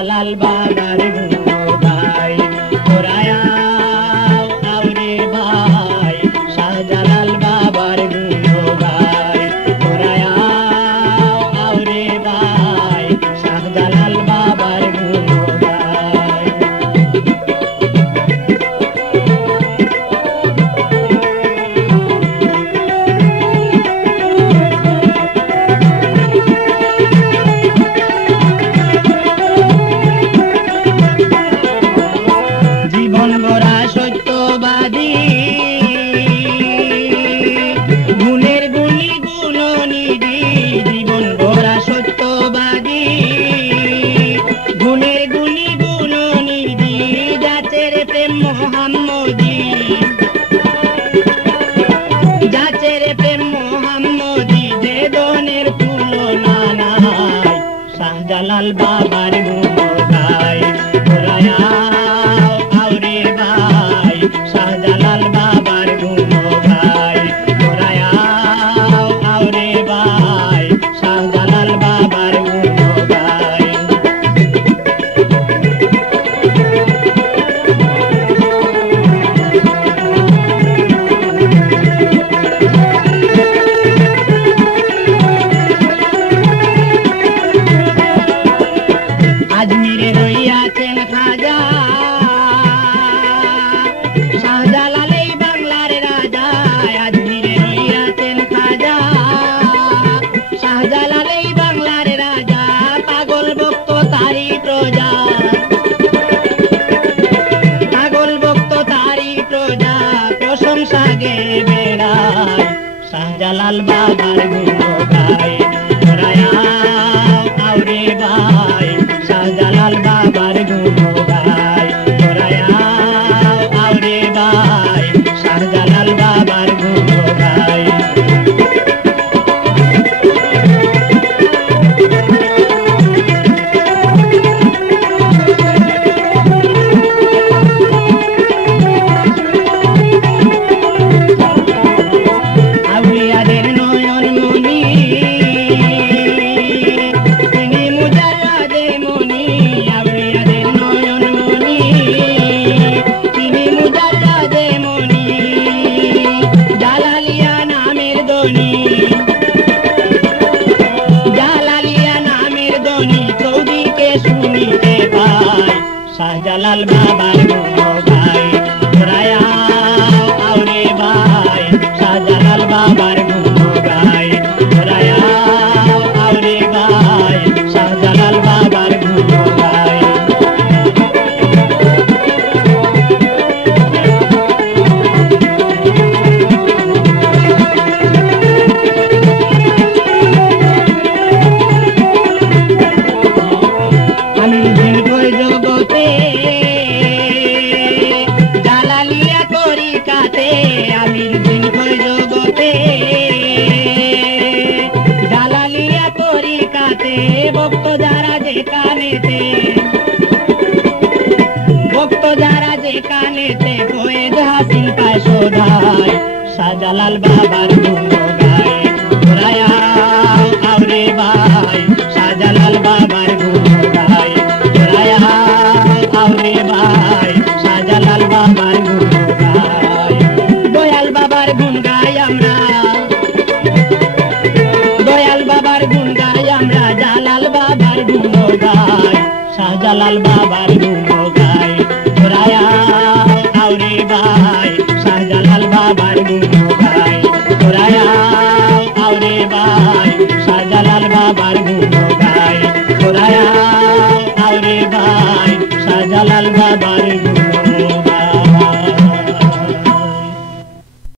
শাহজালাল বাবার গুণ গাই তোরায়া আউরে ভাই শাহজালাল বাবার গুণ গাই তোরায়া আউরে ভাই শাহজালাল বাবার গুণ গাই জীবন গড়া সত্যবাদী গুণের গুণী গুণনিধি জীবন গড়া সত্যবাদী গুণের গুণী গুণনিধি জাতের প্রেম মোহাম্মদী জাতের প্রেম মোহাম্মদী যে দনের তুলনা নাই শাহজালাল বাবার গুণ গাই তোরায়া আউরে ভাই শাহজালাল বাবার গুণ গাই তোরায়া আউরে ভাই শাহজালাল বাবার গুণ গাই আজমিরে রইয়াছেন খাজা শাহজালাল এই বাংলার রাজা আজমিরে রইয়াছেন খাজা শাহজালাল এই বাংলার রাজা পাগল ভক্ত তারি প্রজা পাগল ভক্ত তারি প্রজা প্রশংসা গে বেড়ায় শাহজালাল বাবার গুণ গাই তোরায়া আউরে ভাই শাহজালাল বাবার গুণ গাই তোরায়া আউরে ভাই শাহজালাল বাবার গুণ গাই আউলিয়াদের নয়ন মনি তিনি মুজাররাদে মনি আউলিয়াদের নয়ন মনি তিনি মুজাররাদে মনি জালালিয়া নামের দনি জালালিয়া নামের দনি চৌদিকে শুনিতে পাই শাহজালাল বাবার গুণ গাই তোরায়া আউরে ভাই শাহজালাল বাবার গুণ গাই তোরায়া আউরে ভাই শাহজালাল বাবার গুণ গাই আমি দিনভর জগতে জালালিয়া তরিকাতে আমি দিনভর জগতে জালালিয়া তরিকাতে ভক্ত যারা যেখানেতে ভক্ত যারা যেখানেতে ফয়েজ হাসিল পায় সদাই শাহজালাল বাবার গুণ গাই তোরায়া আউরে ভাই শাহজালাল বাবার গুণ গাই তোরায়া আউরে ভাই শাহজালাল বাবার গুণ গাই দয়াল বাবার গুণ গাই আমরা দয়াল বাবার গুণ গাই আমরা জালাল বাবার গুণ গাই শাহজালাল বাবার গুণ গাই তোরায়া আউরে ভাই শাহজালাল বাবার গুণ